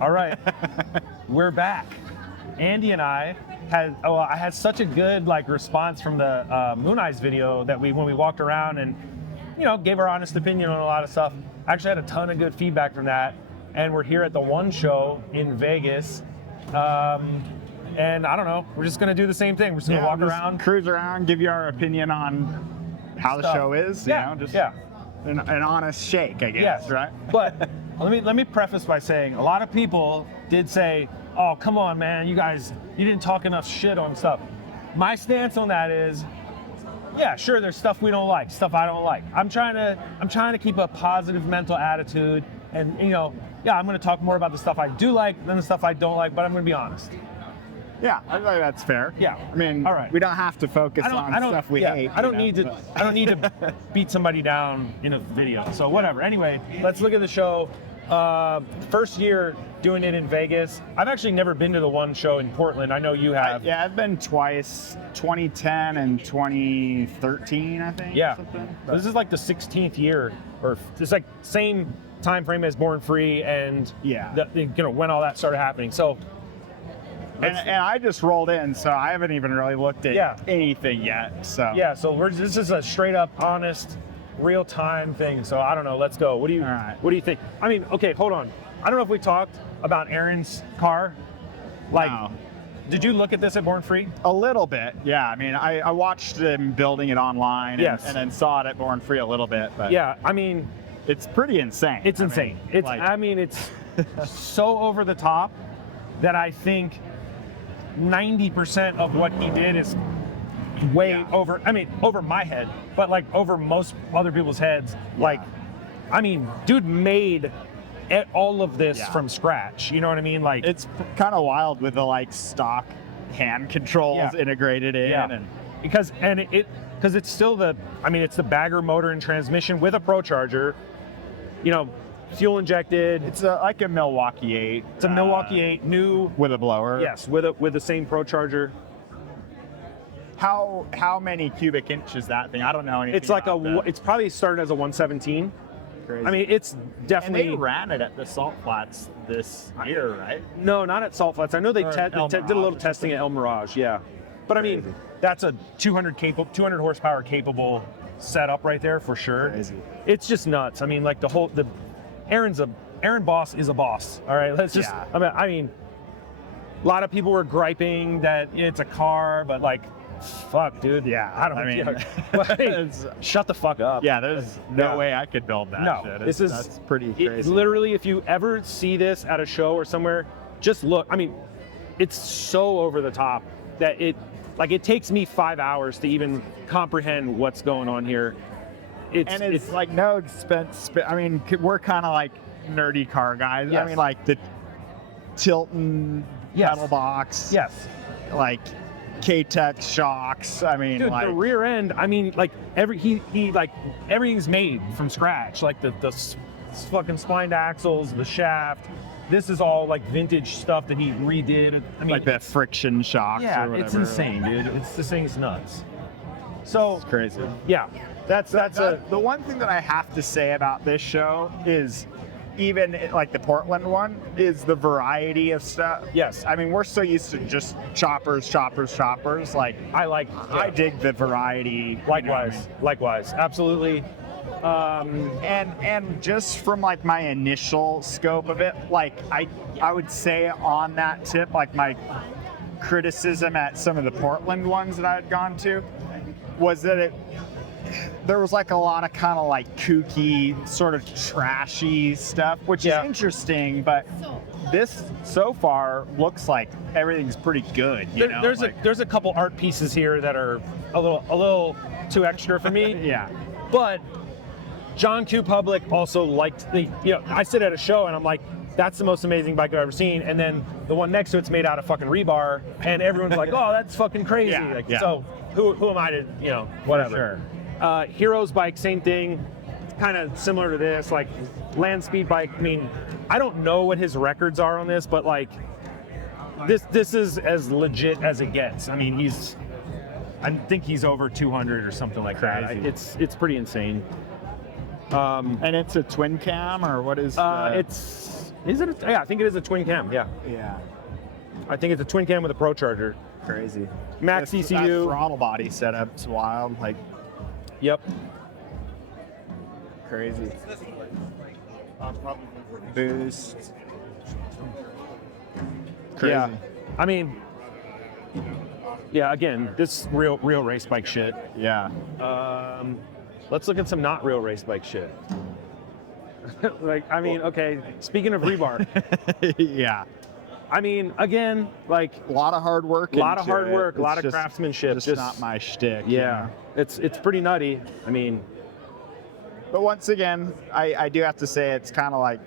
All right, we're back. Andy and I had such a good response from the Moon Eyes video that when we walked around and gave our honest opinion on a lot of stuff. I actually had a ton of good feedback from that, and we're here at the One Show in Vegas. And I don't know, we're just gonna do the same thing. We're just gonna walk around, cruise around, give you our opinion on how the show is. An honest shake, I guess. Yes. Right. But let me preface by saying a lot of people did say, "Oh, come on, man, you didn't talk enough shit on stuff." My stance on that is, yeah, sure, there's stuff we don't like, stuff I don't like. I'm trying to keep a positive mental attitude, and I'm gonna talk more about the stuff I do like than the stuff I don't like, but I'm gonna be honest. Yeah, I think that's fair. Yeah. I mean, all right. We don't have to focus on stuff we hate. I don't need to beat somebody down in a video. So whatever. Anyway, let's look at the show. First year doing it in Vegas. I've actually never been to the One Show in Portland. I know you have. I've been twice, 2010 and 2013, I think. Yeah. This is like the 16th year, or it's like same time frame as Born Free, and when all that started happening. So. And I just rolled in, so I haven't even really looked at anything yet. So this is a straight up, honest, real time thing. So I don't know. Let's go. What do you think? I mean, okay, hold on. I don't know if we talked about Aaron's car. No. Did you look at this at Born Free? A little bit, yeah. I mean, I watched him building it online, and then saw it at Born Free a little bit. But yeah, I mean, it's pretty insane. It's insane. It's so over the top that I think 90% of what he did is way over, over my head, but over most other people's heads. Dude made all of this from scratch. You know what I mean? It's kind of wild with the stock hand controls integrated in. Yeah. Because it's still it's the bagger motor and transmission with a Pro Charger, fuel injected. It's like a Milwaukee 8. It's a Milwaukee 8 new with a blower. Yes, with the same Pro Charger. How many cubic inches that thing? I don't know anything. It's it's probably started as a 117. Crazy. I mean, it's definitely. And they ran it at the Salt Flats this year, right? No, not at Salt Flats. I know they did a little testing at El Mirage. Yeah, but I mean, that's a 200 horsepower capable setup right there for sure. Crazy. It's just nuts. I mean, Aaron Boss is a boss. All right, let's just. Yeah. I mean, a lot of people were griping that it's a car, but fuck, dude. Yeah, I don't. Shut the fuck up. Yeah, there's no way I could build that. No, shit. that's pretty crazy. Literally, if you ever see this at a show or somewhere, just look. I mean, it's so over the top that it takes me 5 hours to even comprehend what's going on here. It's no expense. I mean, we're kind of nerdy car guys. Yes. I mean, the Tilton pedal box. Yes. K-Tech shocks. I mean, dude, the rear end. I mean, everything's made from scratch. The fucking splined axles, the shaft. This is all vintage stuff that he redid. I mean, the friction shocks. Yeah, or whatever. It's insane, dude. This thing's nuts. So it's crazy. Yeah, that's the one thing that I have to say about this show is, even the Portland one, is the variety of stuff. Yes. I mean, we're so used to just choppers. I dig the variety. Likewise, absolutely. And just from my initial scope of it, I would say on that tip, my criticism at some of the Portland ones that I had gone to was that there was a lot of kind of kooky, sort of trashy stuff, which is interesting, but this so far looks like everything's pretty good. There's a couple art pieces here that are a little too extra for me. Yeah. But John Q. Public also liked I sit at a show and I'm like, that's the most amazing bike I've ever seen. And then the one next to it's made out of fucking rebar, and everyone's like, oh, that's fucking crazy. So who am I to, whatever. Sure. Heroes bike, same thing. Kind of similar to this, land speed bike. I mean, I don't know what his records are on this, but this is as legit as it gets. I mean, I think he's over 200 or something like that. It's pretty insane. And it's a twin cam, or what is? Is it? Yeah, I think it is a twin cam. Yeah, Yeah. I think it's a twin cam with a Pro Charger. Crazy. Max That ECU. throttle body setup's wild. Like, Yep. crazy. Boost. Crazy. Yeah. I mean, yeah. Again, this real race bike shit. Yeah. Let's look at some not real race bike shit. Like, I mean, okay. Speaking of rebar, Yeah. I mean, again, like A lot of hard work. a lot of into hard it. work, a It's lot of just- craftsmanship. Just not my shtick. you yeah. know? It's pretty nutty. I mean, But once again, I do have to say it's kind of like,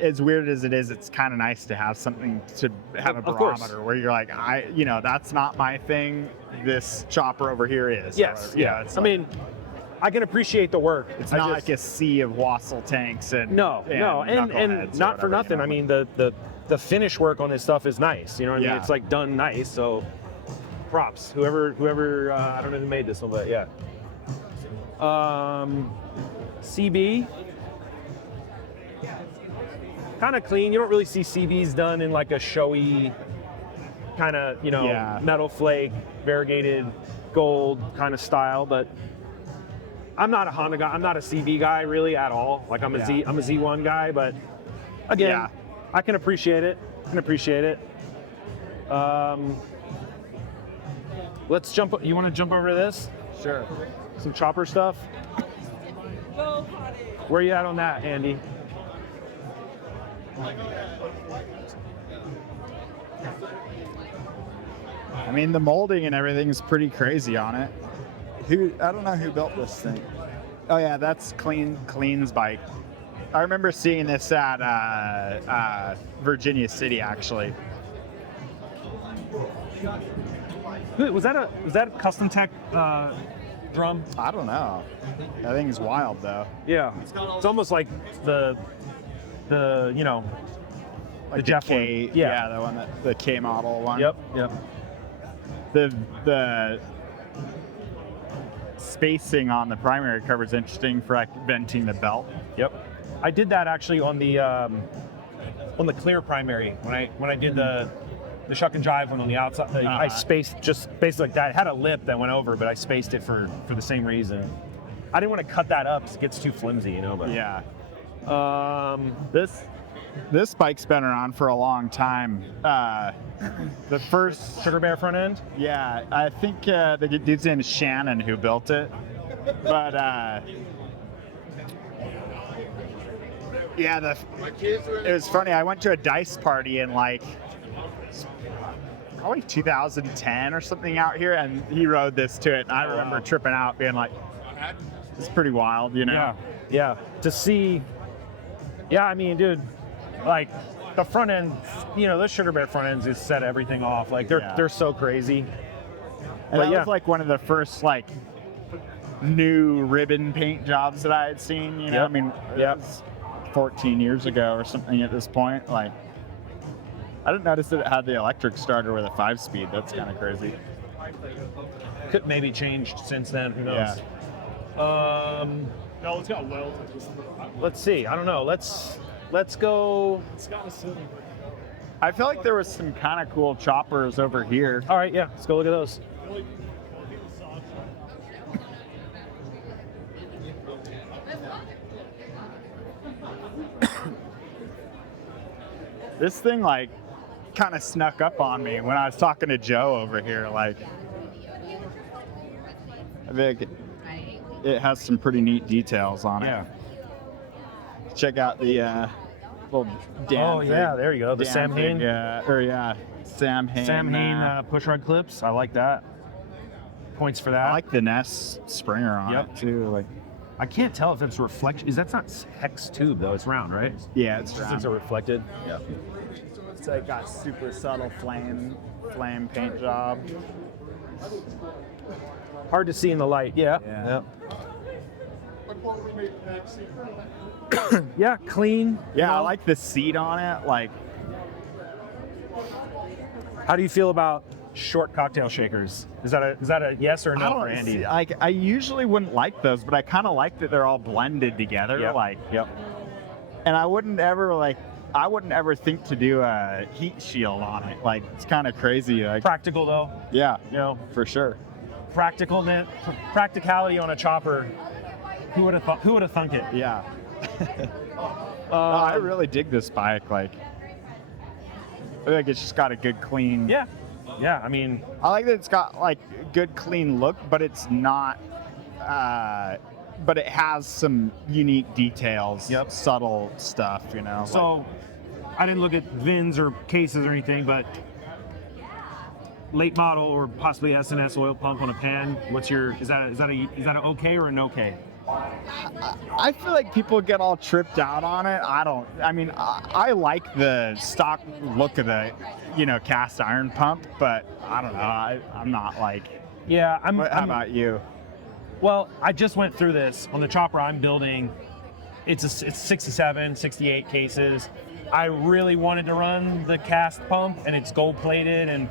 as weird as it is, it's kind of nice to have something to have a Of course. barometer where you're like, that's not my thing. This chopper over here is. yes. Or, Yeah. it's I like- mean, I can appreciate the work. it's I not just- like a sea of Wassel tanks and No, and knuckleheads or not for whatever, nothing. you know? I mean, the finish work on this stuff is nice. You know what I mean? Yeah. It's like done nice. So, props. Whoever I don't know who made this one, but yeah. CB, kind of clean. You don't really see CBs done in like a showy kind of Yeah. metal flake, variegated gold kind of style, but. I'm not a Honda guy. I'm not a CB guy really at all. Like I'm a Yeah. I'm a Z1 guy, but again, Yeah. I can appreciate it. Let's jump. You want to jump over to this? Sure. Some chopper stuff. Where you at on that, Andy? I mean, the molding and everything's pretty crazy on it. I don't know who built this thing. Oh yeah, that's Clean's bike. I remember seeing this at Virginia City actually. Was that a custom tech drum? I don't know. That thing's wild though. Yeah. It's almost like the Like the Jeff K, one. Yeah. the one the K model one. Yep. The spacing on the primary cover is interesting for like venting the belt. Yep. I did that actually on the clear primary when I did the shuck and jive one on the outside. I spaced just basically like that. It had a lip that went over, but I spaced it for the same reason. I didn't want to cut that up because it gets too flimsy, you know. But Yeah. This This bike's been around for a long time. The first, Sugar Bear front end. yeah, I think the dude's name is Shannon who built it. But yeah, it was funny. I went to a dice party in like probably 2010 or something out here, and he rode this to it. And I remember tripping out, being like, "It's pretty wild," you know? Yeah. To see. Yeah, I mean, dude, like the front end, those Sugar Bear front ends just set everything off. Like they're so crazy. And But that yeah. was like one of the first like new ribbon paint jobs that I had seen. You know, Yep. I mean, Yep. it was 14 years ago or something at this point. Like, I didn't notice that it had the electric starter with a 5-speed. That's kind of crazy. Could maybe changed since then. Who knows? No, it's got weld. Let's see. I don't know. Let's go. It's got a silver. I feel like there was some kind of cool choppers over here. All right, yeah. Let's go look at those. This thing like kind of snuck up on me when I was talking to Joe over here. Like, I think it has some pretty neat details on it. Yeah. Check out the little Dan. Oh yeah, there you go. The Sam Hain. Sam Hain. Sam Hain push rod clips. I like that. Points for that. I like the Ness Springer on Yep. it too. Like, I can't tell if it's reflection. That's not hex tube though. It's round, right? yeah, it's Since it reflected. Yeah. It's like got super subtle flame paint job. Hard to see in the light. Yeah. Yeah. Yeah. Clean. Yeah, I you know? like the seat on it. Like, How do you feel about short cocktail shakers? Is that a yes or I no don't for Andy? see- like I usually wouldn't like those, but I kind of like that they're all blended together. Yep. Like, Yep. and I wouldn't ever think to do a heat shield on it. Like, it's kind of crazy. Like, Practical though, yeah, you know, for sure. practicality on a chopper. Who would have thunk it? Yeah. I really dig this bike. Like, I feel like it's just got a good, clean. Yeah. Yeah. I mean, I like that it's got like good, clean look, but it's not. But it has some unique details. Yep. Subtle stuff. You know. so I didn't look at VINs or cases or anything, but late model or possibly S&S oil pump on a pan. What's your? Is that an okay or an okay? I feel like people get all tripped out on it. I like the stock look of the, cast iron pump, but I don't know. I'm not like. Yeah, How about you? Well, I just went through this on the chopper I'm building. It's 67, 68 cases. I really wanted to run the cast pump, and it's gold plated,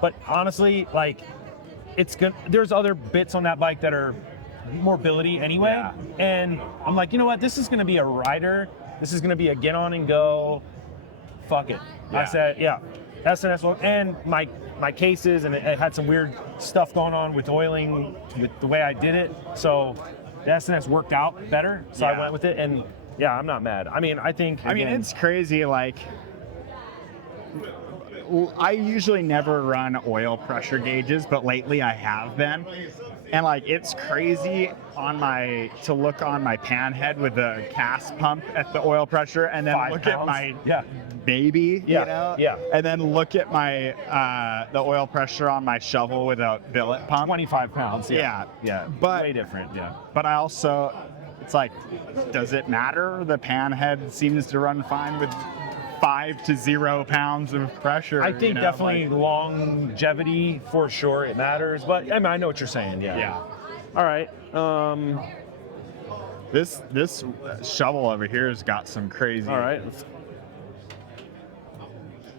but honestly, like, it's good. There's other bits on that bike that are mobility anyway, Yeah. and I'm like, you know what? This is going to be a rider. This is going to be a get on and go. Fuck it. Yeah. I said, yeah, S&S oil, and my cases, and it had some weird stuff going on with oiling with the way I did it. So the S&S worked out better. So I Yeah. went with it, and yeah, I'm not mad. I mean, I think. Again, It's crazy. Like, I usually never run oil pressure gauges, but lately I have been. And like, it's crazy to look on my pan head with the cast pump at the oil pressure, and then 5 look pounds. at my Yeah. baby, Yeah, yeah. and then look at my the oil pressure on my shovel with a billet pump. 25 pounds. Yeah. Yeah. But- way different. Yeah. But I also, it's like, does it matter? The pan head seems to run fine with 5 to 0 pounds of pressure. I think definitely like- longevity for sure it matters, but I mean, I know what you're saying. Yeah. Yeah. All right. This shovel over here has got some crazy, All right.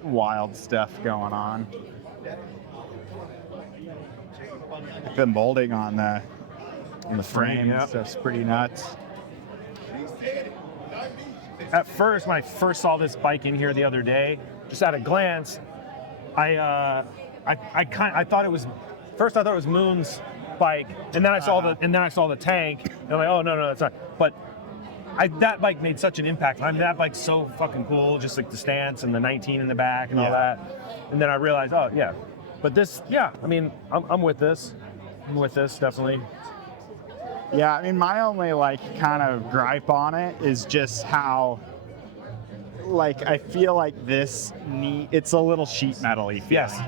wild stuff going on. The molding on the frame yeah. stuff's pretty nuts. At first, when I first saw this bike in here the other day, just at a glance, I thought it was Moon's bike, and then I saw the tank, and I'm like, oh no, that's not. But that bike made such an impact. I mean, that bike's so fucking cool, just like the stance and the 19 in the back and all that. And then I realized, oh yeah, but this, yeah, I mean, I'm with this. I'm with this definitely. Yeah, I mean, my only kind of gripe on it is just how, I feel like it's a little sheet metal-y feeling. Yes.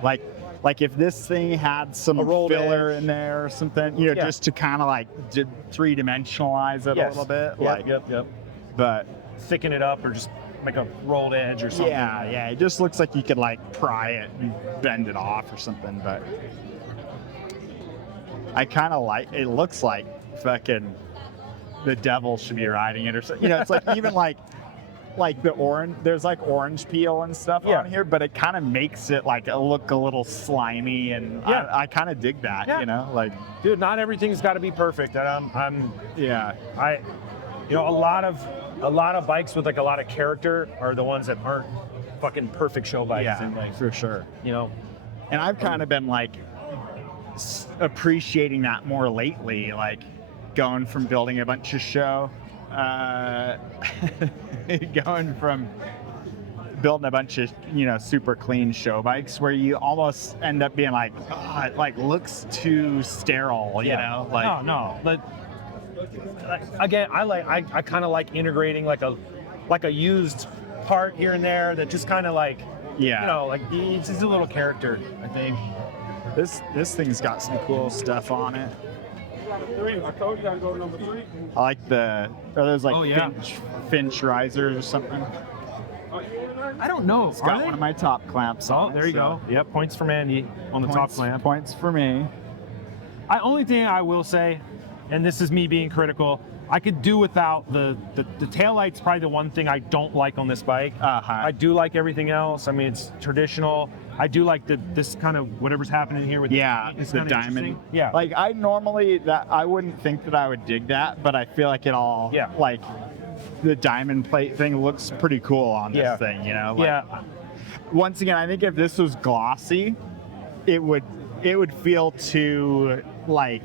Like if this thing had some A rolled filler edge. in there or something, Yeah. just to kind of three-dimensionalize it a little bit. Yep. But Thicken it up or just make a rolled edge or something. yeah, it just looks like you could pry it and bend it off or something. But I kind of it looks like fucking the devil should be riding it or something. It's like even like the orange, there's orange peel and stuff Yeah. on here, but it kind of makes it look a little slimy, and Yeah. I kind of dig that, Yeah. Dude, not everything's got to be perfect. And yeah. a lot of bikes with a lot of character are the ones that aren't fucking perfect show bikes. Yeah, And for sure. And I've kind of been appreciating that more lately, going from building a bunch of show, going from building a bunch of super clean show bikes where you almost end up being oh, it looks too sterile, no. But again, I kind of like integrating a used part here and there that just kind of it's just a little character, I think. This thing's got some cool stuff on it. I told you I'd go to number 3. I like are those Oh, yeah. Finch risers or something? I don't know. It's got one of my top clamps on Oh, it, there you so go. Yep, points from Andy on the top clamp. Points for me. Only thing I will say, and this is me being critical, I could do without the taillight's probably the one thing I don't like on this bike. Uh-huh. I do like everything else. I mean, it's traditional. I do like this kind of whatever's happening here with Yeah, it's the kinda diamond. interesting. Yeah. I normally I wouldn't think that I would dig that, but I feel like it all Yeah. the diamond plate thing looks pretty cool on this Yeah. thing, you know? Like, Yeah. Once again, I think if this was glossy, it would feel too like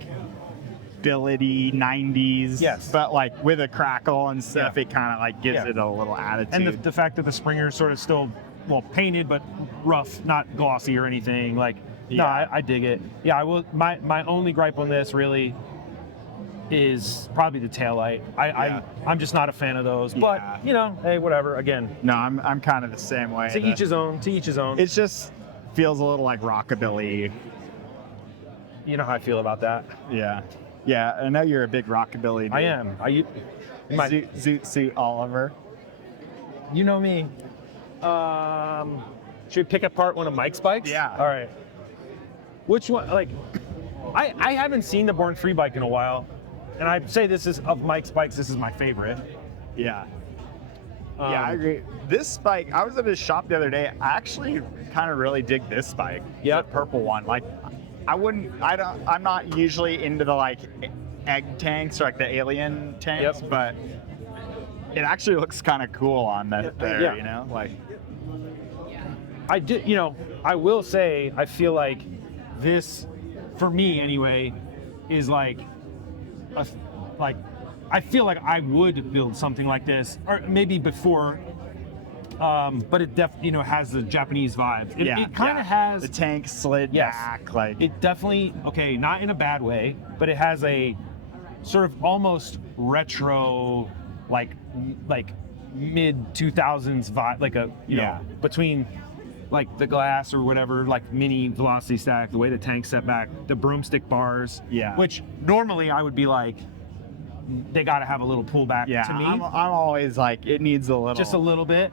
billety 90s. Yes. But like with a crackle and stuff, Yeah. it kind of like gives Yeah. it a little attitude. And the fact that the springer's sort of still, well, painted but rough, not glossy or anything. Like, no, Yeah. I dig it. Yeah, I will. My only gripe on this really is probably the taillight. I'm just not a fan of those. Yeah. But you know, hey, whatever. Again, No, I'm kind of the same way. to each his own. To each his own. It just feels a little like rockabilly. You know how I feel about that. Yeah. Yeah, I know you're a big rockabilly dude. I am. Zoot Suit Oliver. You know me. Should we pick apart one of Mike's bikes? Yeah. All right. Which one? Like, I haven't seen the Born Free bike in a while, and I'd say this is of Mike's bikes. This is my favorite. Yeah. Yeah, I agree. This bike, I was at his shop the other day. I actually kind of really dig this bike. Yeah. The purple one. Like, I'm not usually into the like egg tanks or like the alien tanks, Yep. but it actually looks kind of cool on that there, Yeah. you know? Like, I did. You know, I will say I feel like this, for me anyway, is like I feel like I would build something like this, or maybe before. But it definitely, has the Japanese vibes. It kind of has the tank slid Yes. back, like It definitely, okay, not in a bad way, but it has a sort of almost retro, like mid 2000s vibe, like a you Yeah. know between like the glass or whatever, like mini velocity stack, the way the tank's set back, the broomstick bars, Yeah. which normally I would be like, they got to have a little pullback yeah. to me, I'm always like, it needs a little, just a little bit,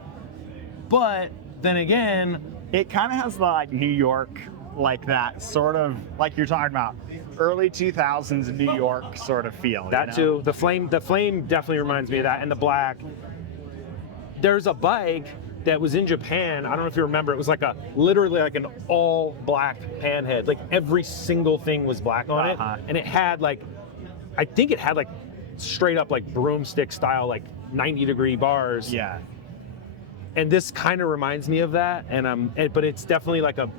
but then again, It kind of has the like New York, like that sort of like you're talking about early 2000s New York sort of feel. that you know? too. The flame definitely reminds me of that, and the black. There's a bike that was in Japan. I don't know if you remember. It was like literally like an all black pan head. Like every single thing was black on Uh-huh. it, and it had like, I think it had like straight up like broomstick style, like 90-degree bars. Yeah. And this kind of reminds me of that, but it's definitely like a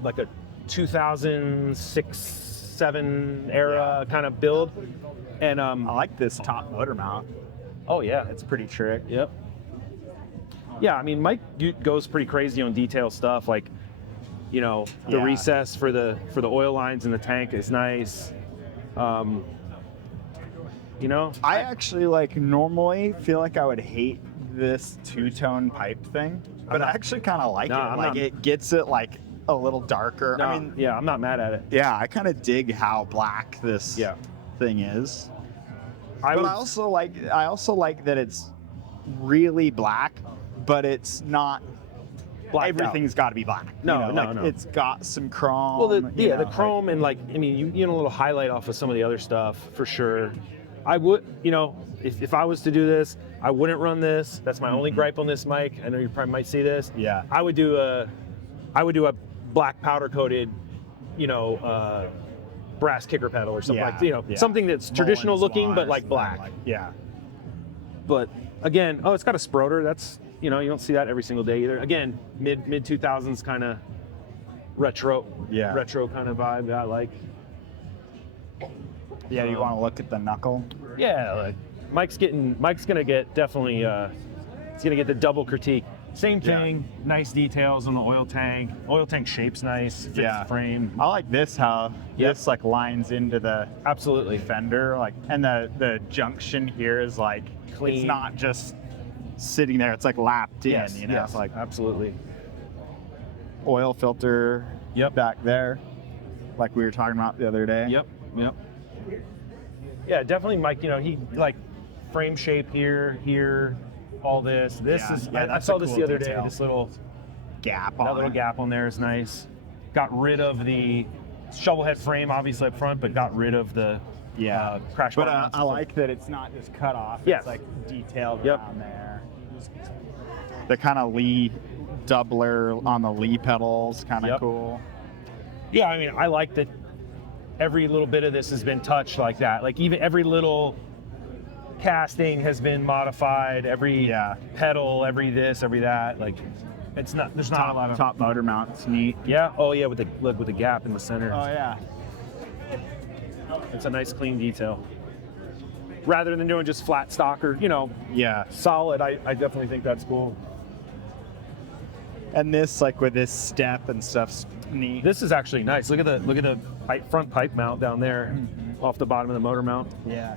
2006-7 era kind of build. And I like this top motor mount. oh yeah, It's pretty trick. yep. Yeah, I mean Mike goes pretty crazy on detail stuff, like the Yeah. recess for the oil lines in the tank is nice. I actually like normally feel like I would hate this two-tone pipe thing, but I actually kind of like No, it. I'm Like not- it gets it like a little darker. No, I mean, yeah, I'm not mad at it. yeah, I kind of dig how black this Yeah. thing is. I But would, I also like that it's really black, but it's not. blacked out. Everything's got to be black. No, no, like, no. It's got some chrome. Well, you know, the like- chrome and like, I mean, you know, a little highlight off of some of the other stuff for sure. I would, if I was to do this, I wouldn't run this. That's my only gripe on this mic. I know you probably might see this. Yeah. I would do a black powder coated, brass kicker pedal or something Yeah, like, yeah. something that's traditional Mullins looking, but wires, like black. yeah. But again, it's got a sproter. That's, you don't see that every single day either. Again, mid 2000s kind of retro kind of vibe that I like. Yeah, you want to look at the knuckle? Yeah, like Mike's gonna get definitely he's gonna get the double critique. Same Yeah. thing, nice details on the oil tank. Oil tank shape's nice, fits the frame. I like this how Yep. this like lines into the Absolutely. fender, like, and the junction here is like Clean. It's not just sitting there; it's like lapped in. Yes, yes, like absolutely. oil filter. Yep. Back there, like we were talking about the other day. Yep. Yeah, definitely Mike, he like frame shape here, all this. This Yeah, is yeah, I that's saw a this cool the other detail. day, this little Gap that on little it. gap on there is nice. Got rid of the shovel head frame obviously up front, but got rid of the Yeah. crash But bar mounts I and like that it's not just cut off. Yes. It's like detailed Yep. around there. The kind of Lee doubler on the Lee pedals, kind of Yep. cool. Yeah, I mean, I like that every little bit of this has been touched like that. Like even every little casting has been modified. Every pedal, every this, every that. Like, it's not. There's not a lot of top motor mount's neat. Yeah. Oh yeah, with the look with the gap in the center. Oh yeah. It's a nice clean detail. Rather than doing just flat stock or solid, I definitely think that's cool. And this, like with this step and stuff's neat. This is actually nice. Look at the front pipe mount down there, off the bottom of the motor mount. Yeah.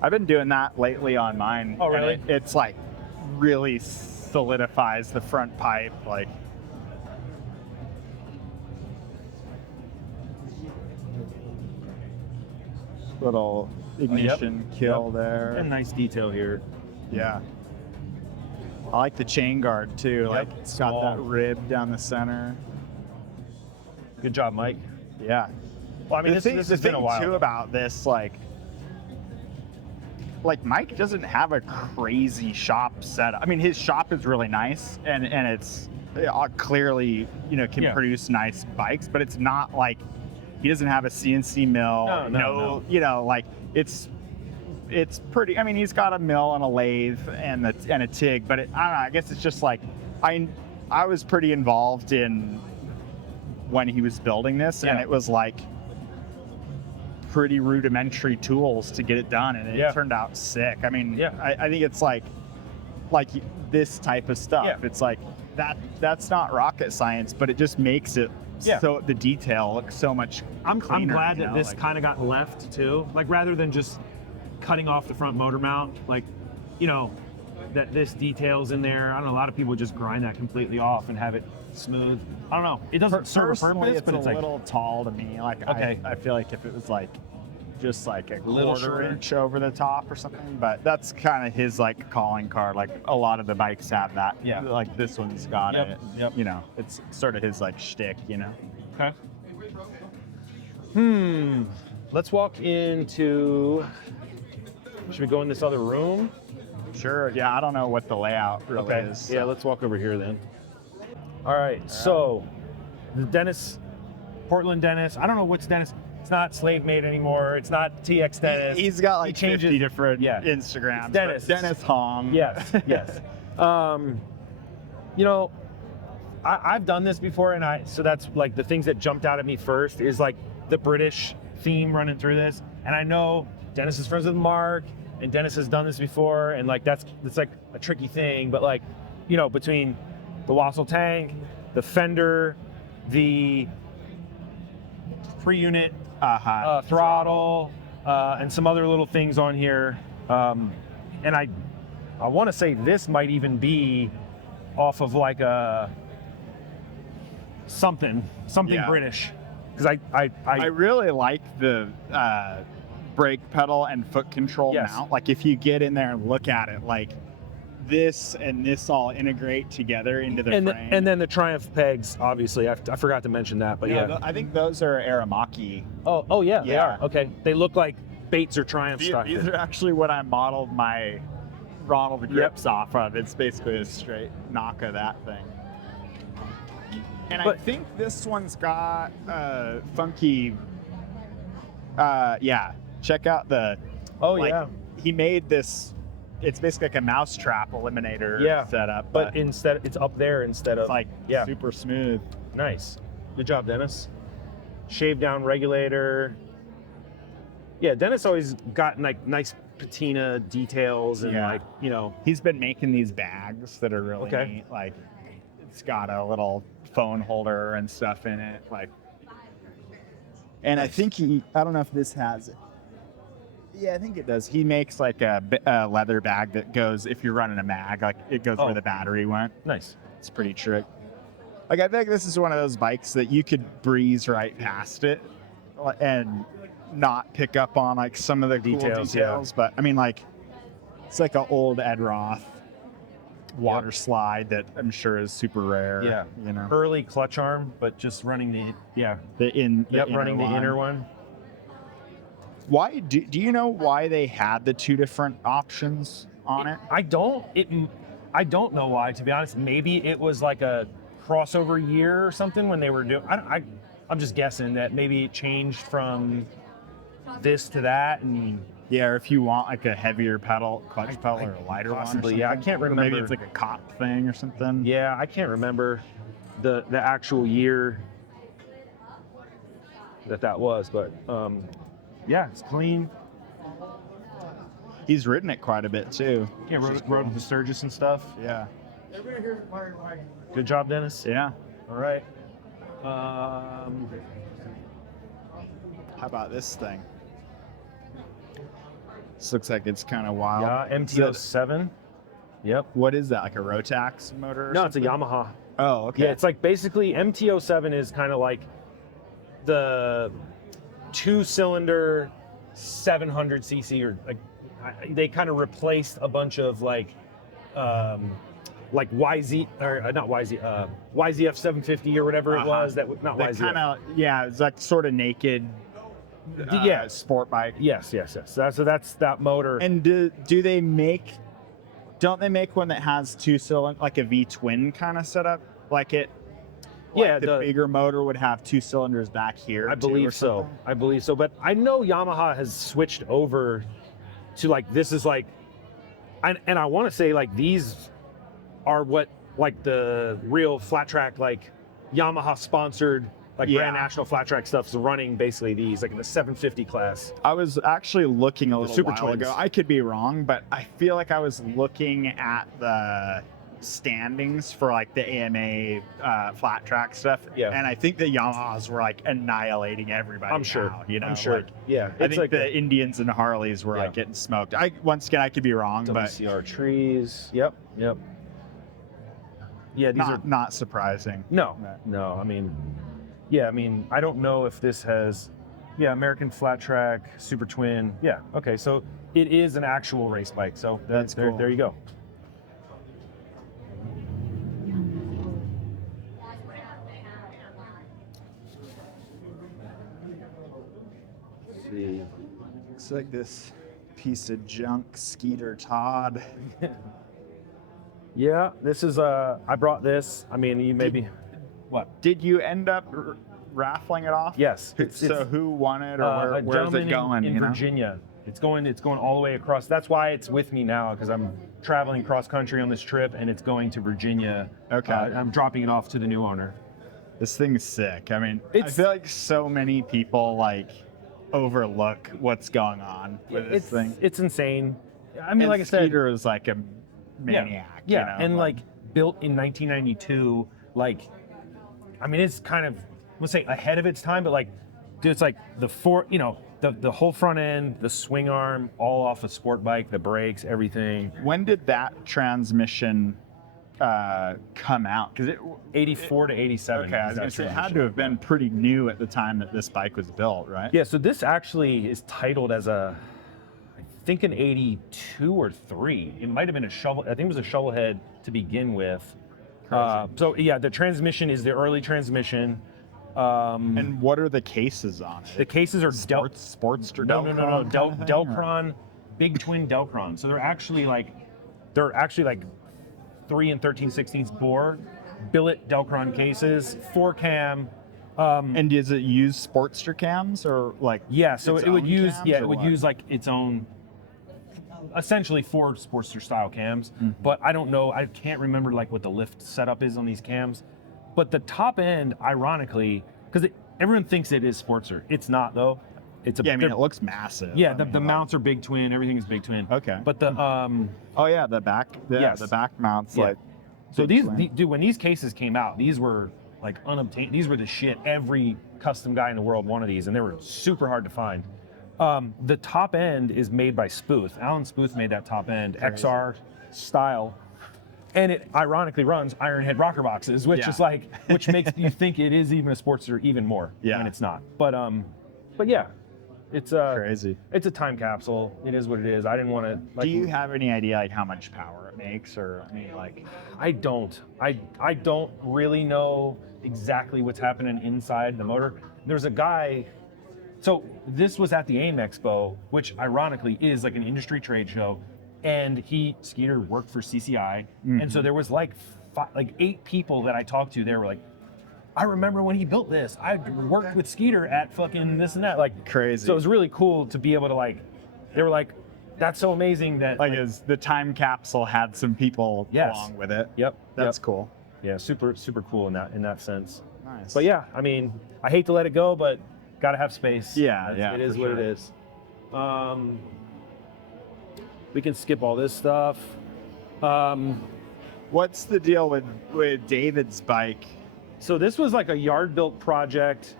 I've been doing that lately on mine. Oh really? And it's like really solidifies the front pipe, like. Little ignition kill there. And nice detail here. Yeah. I like the chain guard too. Like it's got that rib down the center. Good job, Mike. Yeah. Well, I mean, this has been a while. Too about this, like Mike doesn't have a crazy shop setup. I mean, his shop is really nice, and it's clearly can produce nice bikes, but it's not like he doesn't have a CNC mill. No. Like it's pretty. I mean, he's got a mill and a lathe and a TIG, but I don't know. I guess it's just like I was pretty involved in when he was building this, and it was like pretty rudimentary tools to get it done, and it turned out sick. I mean, I think it's like this type of stuff. Yeah. It's like that's not rocket science, but it just makes it so the detail looks so much cleaner. I'm glad that this kind of got left too. Like rather than just cutting off the front motor mount, like that this detail's in there. I don't know. A lot of people just grind that completely off and have it smooth. I don't know. It doesn't serve a purpose, but it's a little tall to me. Like I feel like if it was like just like a quarter inch over the top or something, but that's kind of his like calling card. Like a lot of the bikes have that. Yeah. Like this one's got it. Yep. It's sort of his like shtick. Okay. Let's walk into. Should we go in this other room? Sure. Yeah. I don't know what the layout really is. So. Yeah. Let's walk over here then. All right. So the Dennis, Portland Dennis. I don't know what's Dennis. It's not Slave Made anymore. It's not TX Dennis. He's got like 50 different Instagrams. Dennis. Dennis Hong. Yes. Yes. I've done this before, so that's like the things that jumped out at me first is like the British theme running through this, and I know Dennis is friends with Mark, and Dennis has done this before, and like it's like a tricky thing, but like between the Wassel tank, the fender, the pre-unit throttle, and some other little things on here, and I want to say this might even be off of like a something British, because I really like the brake pedal and foot control mount. Like if you get in there and look at it, like this and this all integrate together into the frame. And then the Triumph pegs, obviously. I forgot to mention that, but I think those are Aramaki. Oh yeah, they are. Okay, they look like Bates or Triumph stock. These are actually what I modeled my Ronald grips off of. It's basically a straight knock of that thing. And I think this one's got funky. Check out the. He made this. It's basically like a mousetrap eliminator setup, but instead it's up there instead of it's like super smooth. Nice, good job, Dennis. Shave down regulator. Yeah, Dennis always got like nice patina details and he's been making these bags that are really neat. Like it's got a little phone holder and stuff in it. Like, and I think I don't know if this has it. Yeah, I think it does. He makes like a leather bag that goes, if you're running a mag, like it goes where the battery went. Nice. It's pretty trick. Like I think this is one of those bikes that you could breeze right past it and not pick up on like some of the details. But I mean, like it's like an old Ed Roth water slide that I'm sure is super rare. Yeah. Early clutch arm, but just running the inner one. Why do you know why they had the two different options on it? I don't know why, to be honest. Maybe it was like a crossover year or something when they were doing. I'm just guessing that maybe it changed from this to that, and Yeah, or if you want like a heavier pedal, clutch pedal, or a lighter possibly, one. Or yeah, I something. can't Or maybe remember. it's like a cop thing or something. Yeah, I can't remember the actual year that was, but yeah, it's clean. He's ridden it quite a bit too. Yeah, rode the Sturgis and stuff. Yeah. Good job, Dennis. Yeah. All right. How about this thing? This looks like it's kind of wild. Yeah, MTO7. Yep. What is that? Like a Rotax motor? Or No, it's a something? Yamaha. Oh, okay. Yeah, it's like basically MTO7 is kind of like the 2-cylinder 700cc, or they kind of replaced a bunch of like YZ, or not YZ, YZF 750 or whatever it was. Not That YZF. kind of, yeah, it's like sort of naked. Yeah. Sport bike. Yes. So that's that motor. And do they make? Don't they make one that has 2-cylinder, like a V twin kind of setup, like it? Yeah, Like the bigger motor would have 2 cylinders back here. I believe so. But I know Yamaha has switched over to like, this is like, and I want to say like these are what like the real flat track, like Yamaha sponsored, like Grand National flat track stuff's running basically these, like in the 750 class. I was actually looking a little Super while Twins. ago. I could be wrong, but I feel like I was looking at the standings for like the AMA flat track stuff. Yeah. And I think the Yamahas were like annihilating everybody. I'm sure. now, you know, I'm sure. Like, Yeah. I It's think like the Indians and Harleys were like getting smoked. Once again, I could be wrong, but WCR trees. Yep. Yeah, these are not surprising. no. I mean, I don't know if this has, American flat track, Super Twin. Yeah, okay, so it is an actual race bike. So That's cool. There you go. Let's see. Looks like this piece of junk Skeeter Todd. Yeah, this is I brought this. I mean, you maybe what? Did you end up raffling it off? Yes. So who won it, or A where's it gentleman going? in you know? Virginia. It's going all the way across. That's why it's with me now, because I'm traveling cross country on this trip, and it's going to Virginia. Okay. I'm dropping it off to the new owner. This thing's sick. I mean, I It's- feel like so many people like overlook what's going on with this thing. It's insane. I mean, And like I said, Skeeter is like a maniac. Yeah, you know? and like built in 1992. Like, I mean, it's kind of, let's say, ahead of its time, but like, dude, it's like the whole front end, the swing arm, all off a sport bike, the brakes, everything. when did that transmission come out? Because 84 to 87. okay, I was gonna say it had to have been pretty new at the time that this bike was built, right? Yeah, so this actually is titled as I think an 82 or 3. It might have been a shovel. I think it was a shovel head to begin with. So yeah, the transmission is the early transmission. And what are the cases on it? The cases are Sportster? No. Delcron kind of thing, or- Delcron, big twin Delcron. So they're actually like 3 and 13/16 bore, billet Delcron cases, 4-cam. And does it use Sportster cams or like? Yeah, so its it would own use cams, it or would what? use like its own, essentially 4 Sportster style cams. Mm-hmm. But I don't know, I can't remember like what the lift setup is on these cams. But the top end, ironically, because everyone thinks it is Sportster, it's not though. It's Yeah, I mean they're- it looks massive. yeah, I the mean, mounts are big twin, everything is big twin. Okay. But the Oh yeah, the back. Yes. The back mounts Yeah. like. So big these, twin. dude, when these cases came out, these were like unobtained. These were the shit. Every custom guy in the world wanted these, and they were super hard to find. The top end is made by Spooth. Alan Spooth made that top end, XR style, and it ironically runs Ironhead rocker boxes, which Yeah. is like, which makes you think it is even a Sportster even more. Yeah. when it's not. But yeah, it's Crazy. It's a time capsule. It is what it is. I didn't want to. Like, Do you have any idea like how much power it makes, or I mean like? I don't. I don't really know exactly what's happening inside the motor. There's a guy. So this was at the AIM Expo, which ironically is like an industry trade show, and Skeeter worked for CCI, and so there was like 8 people that I talked to. They were like, I remember when he built this. I worked with Skeeter at fucking this and that. Like Crazy. So it was really cool to be able to like They were like, "That's so amazing that Like, is the time capsule had some people Yes. along with it. Yep, That's yep. cool. Yeah, super cool in that sense. Nice. But yeah, I mean, I hate to let it go, but gotta have space. Yeah, yeah, It is for what sure. it is. We can skip all this stuff. What's the deal with David's bike? So this was like a yard built project.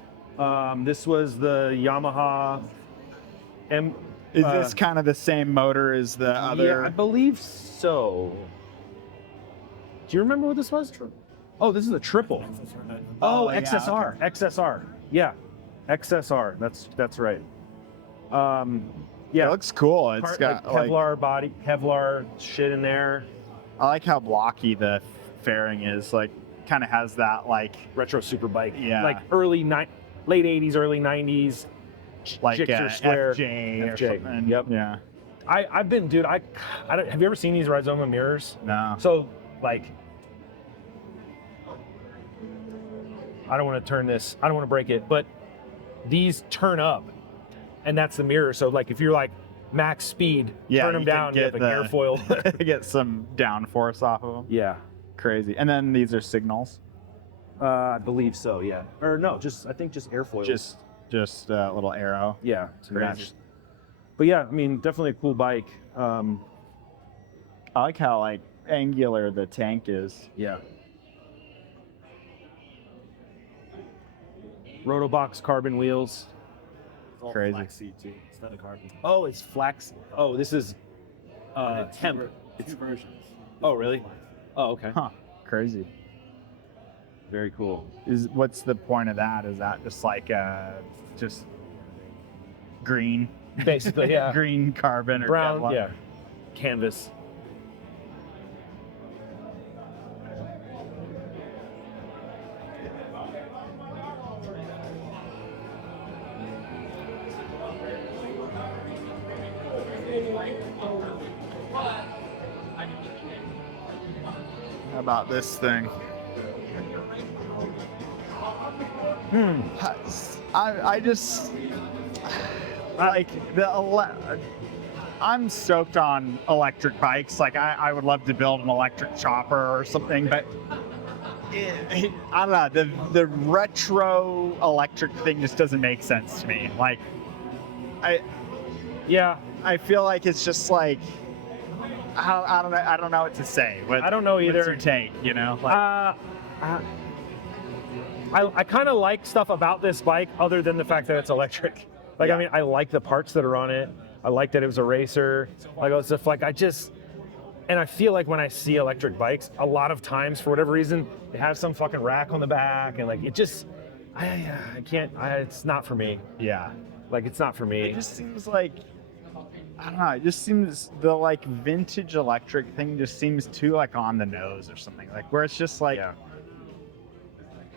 This was the Yamaha M. Is this kind of the same motor as the other? Yeah, I believe so. Do you remember what this was? Oh, this is a triple. Oh, yeah, XSR. okay. XSR. Yeah, XSR. That's right. Yeah, Yeah, it looks cool. It's got like, Kevlar body, Kevlar shit in there. I like how blocky the fairing is. Like, kind of has that like Retro super bike. Yeah. Like late 80s, early 90s. like Gixxer square. FJ or FJ. something. Yep. Yeah. I've been, dude. I don't, have you ever seen these Rizoma mirrors? No. So like, I don't want to turn this. I don't want to break it, but these turn up, and that's the mirror. So like, if you're like max speed, Yeah, turn them you can down. You have get an the- airfoil. Get some downforce off of them. Yeah, Crazy. And then these are signals. I believe so. Yeah, or no, I think just airfoil. Just a little arrow. yeah, to Crazy. match. But yeah, I mean, definitely a cool bike. I like how like angular the tank is. Yeah. Rotobox carbon wheels. Crazy. Flaxseed too. It's not a carbon. Oh, it's flax. Oh, this is temp. It's two versions. Oh, really? Oh, okay. Huh. Crazy. Very cool. What's the point of that? Is that just like just green? Basically, yeah. Green carbon or Brown, Kevlar? yeah. Canvas. How about this thing? I just like I'm stoked on electric bikes. Like I would love to build an electric chopper or something, but I don't know. The retro electric thing just doesn't make sense to me. Like Yeah. I feel like it's just like I don't know. I don't know what to say. I don't know either. What's your take? You know, like, I kind of like stuff about this bike other than the fact that it's electric. Like, Yeah. I mean, I like the parts that are on it. I like that it was a racer. Like, it's just like, and I feel like when I see electric bikes, a lot of times, for whatever reason, they have some fucking rack on the back, and like, it just, I can't, it's not for me. yeah. Like, it's not for me. It just seems like I don't know. It just seems the like vintage electric thing just seems too like on the nose or something. Like where it's just like Yeah.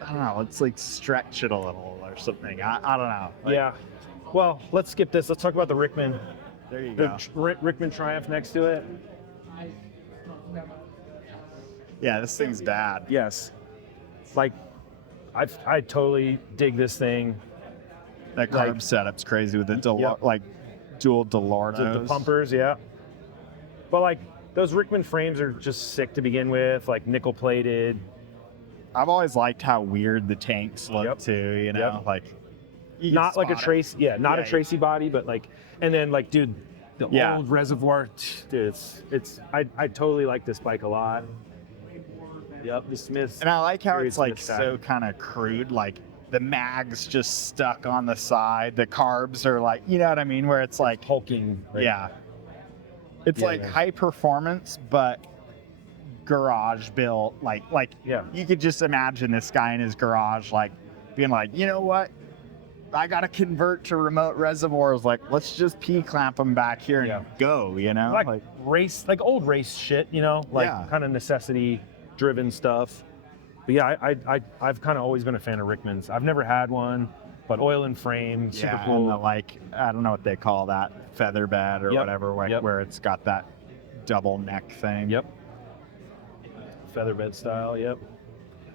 I don't know. Let's like stretch it a little or something. I don't know. Like, Yeah. Well, let's skip this. Let's talk about the Rickman. There you The go. Rickman Triumph next to it. Yeah, this thing's bad. Yes. Like, I totally dig this thing. That carb Like- setup's crazy with the Yep. like dual Delornos. The pumpers, yeah. But like, those Rickman frames are just sick to begin with, like nickel plated. I've always liked how weird the tanks look Yep. too. You know, Yep. like you can Not like a spot it. Tracy, yeah, not a Yeah, Tracy body, but like, and then like, dude, the Yeah. old reservoir, dude, I totally like this bike a lot. Yep, the Smiths. And I like how Very it's like Smith so kind of crude. Like the mag's just stuck on the side. The carbs are like, you know what I mean? Where it's like, hulking. Right? yeah, it's Yeah, like man. high performance, but garage built. Like Yeah. you could just imagine this guy in his garage, like being like, you know what? I gotta convert to remote reservoirs. Like, let's just P clamp them back here and Yeah. go. You know, Like race, like old race shit, you know, like Yeah. kind of necessity driven stuff. But yeah, I've kind of always been a fan of Rickman's. I've never had one, but oil and frame, super yeah, cool. and the, like I don't know what they call that, feather bed or Yep. whatever, like, Yep. where it's got that double neck thing. Yep. Featherbed style, yep.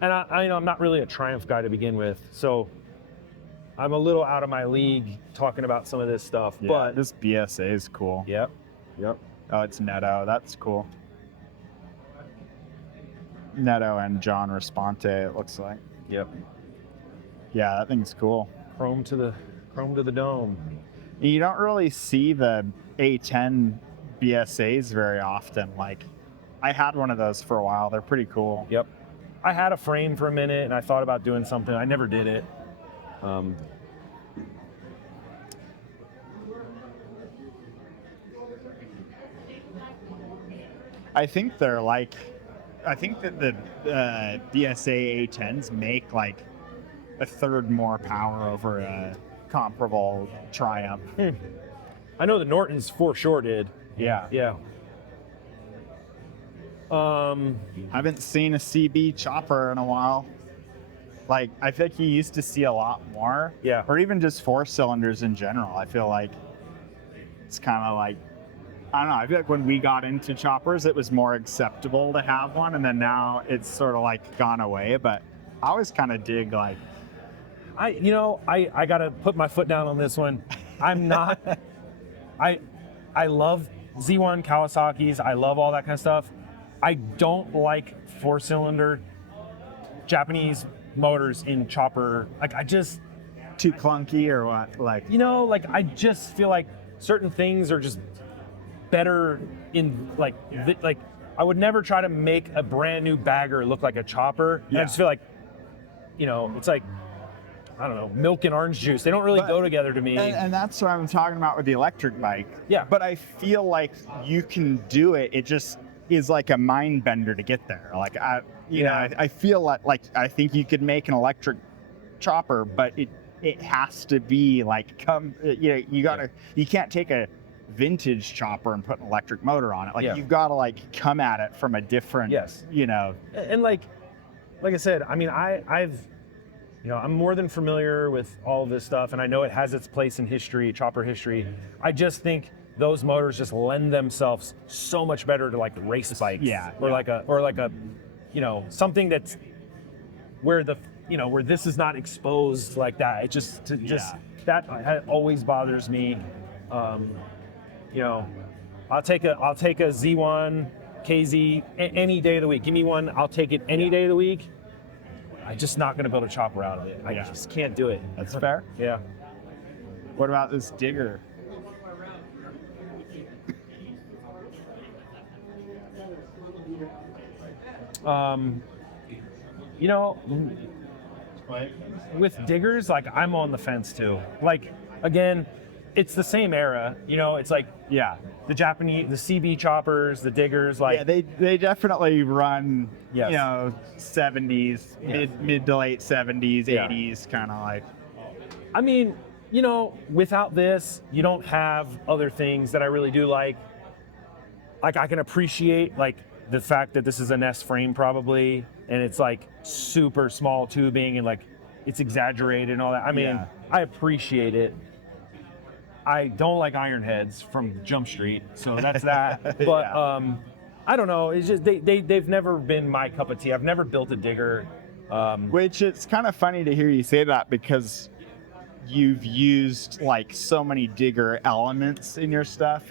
And I you know, I'm not really a Triumph guy to begin with, so I'm a little out of my league talking about some of this stuff, Yeah, but this BSA is cool. yep. Oh, it's Neto. That's cool. Neto and John Responte, it looks like. Yep. Yeah, that thing's cool. Chrome to the dome. You don't really see the A10 BSAs very often. Like, I had one of those for a while. They're pretty cool. Yep. I had a frame for a minute and I thought about doing something. I never did it. I think they're like, I think that the BSA A10s make like a third more power over a comparable Triumph. I know the Nortons for sure did. Yeah. Yeah. Haven't seen a CB chopper in a while. Like, I think you used to see a lot more. Yeah. Or even just 4-cylinders in general. I feel like it's kind of like, I don't know. I feel like when we got into choppers, it was more acceptable to have one. And then now it's sort of like gone away. But I always kind of dig like, I got to put my foot down on this one. I'm not, I love Z1 Kawasaki's. I love all that kind of stuff. I don't like 4-cylinder Japanese motors in chopper. Like, I just, too clunky or what? Like, I just feel like certain things are just better in like I would never try to make a brand new bagger look like a chopper. And I just feel like, it's like, I don't know, milk and orange juice. They don't really go together to me. And that's what I'm talking about with the electric bike. Yeah. But I feel like you can do it. It just is like a mind bender to get there. Like, I feel like I think you could make an electric chopper, but it has to be like, you can't take a vintage chopper and put an electric motor on it. Like, you've got to like come at it from a different, And like I said, I mean, I'm more than familiar with all of this stuff, and I know it has its place in history, chopper history. I just think those motors just lend themselves so much better to like race bikes, like a, something that's where where this is not exposed like that. It just that always bothers me. I'll take a Z1 KZ any day of the week. Give me one, I'll take it any day of the week. I'm just not going to build a chopper out of it. I just can't do it. That's fair. Yeah. What about this digger? With diggers, like, I'm on the fence too. Like, again, it's the same era. It's like the Japanese, the CB choppers, the diggers. Like, they definitely run. Yes. 70s, mid to late 70s, 80s, kind of like. I mean, without this, you don't have other things that I really do like. Like, I can appreciate like the fact that this is an S frame probably, and it's like super small tubing and like it's exaggerated and all that. I mean, I appreciate it. I don't like iron heads from Jump Street, so that's that. But I don't know. It's just they've never been my cup of tea. I've never built a digger. Which it's kind of funny to hear you say that because you've used like so many digger elements in your stuff.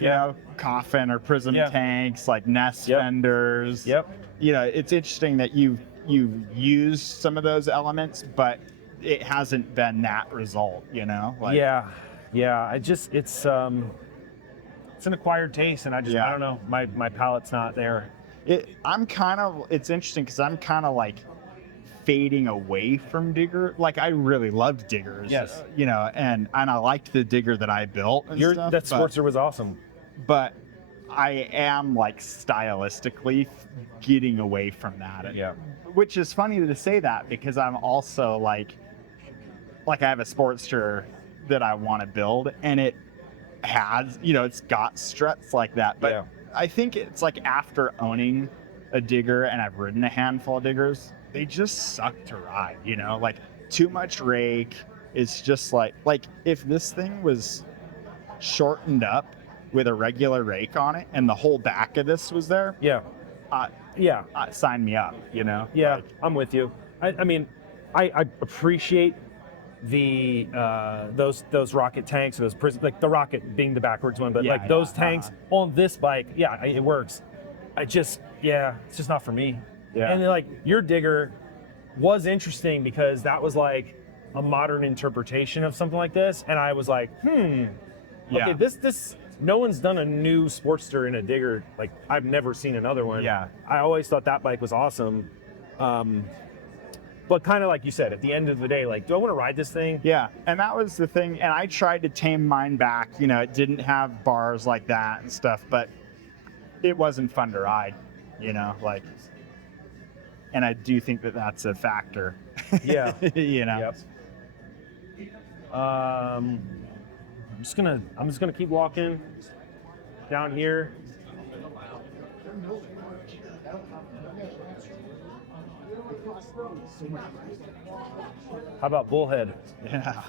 Coffin or prism tanks, like nest fenders. Yep. It's interesting that you've used some of those elements, but it hasn't been that result. Like, Yeah, it's an acquired taste, and I don't know, my palate's not there. It's interesting because I'm kind of like fading away from digger. Like, I really loved diggers. Yes. And I liked the digger that I built and stuff. That Sportster was awesome. But I am like stylistically getting away from that. Which is funny to say that because I'm also like I have a Sportster that I want to build, and it has, it's got struts like that. But I think it's like after owning a digger, and I've ridden a handful of diggers, they just suck to ride, like too much rake. It's just like if this thing was shortened up with a regular rake on it and the whole back of this was there, sign me up, Yeah, I'm with you. I mean, I appreciate those rocket tanks, those like the rocket being the backwards one, but Yeah, like those yeah, tanks on this bike, yeah, it works. It's just not for me. Yeah. And then, like your digger was interesting because that was like a modern interpretation of something like this, and I was like, Yeah. okay, this no one's done a new Sportster in a digger. Like I've never seen another one. Yeah. I always thought that bike was awesome. But kind of like you said, at the end of the day, like, do I want to ride this thing? Yeah, and that was the thing. And I tried to tame mine back. You know, it didn't have bars like that and stuff, but it wasn't fun to ride. You know, like, and I do think that that's a factor. Yeah. You know. Yep. I'm just gonna keep walking down here. How about Bullhead? Yeah.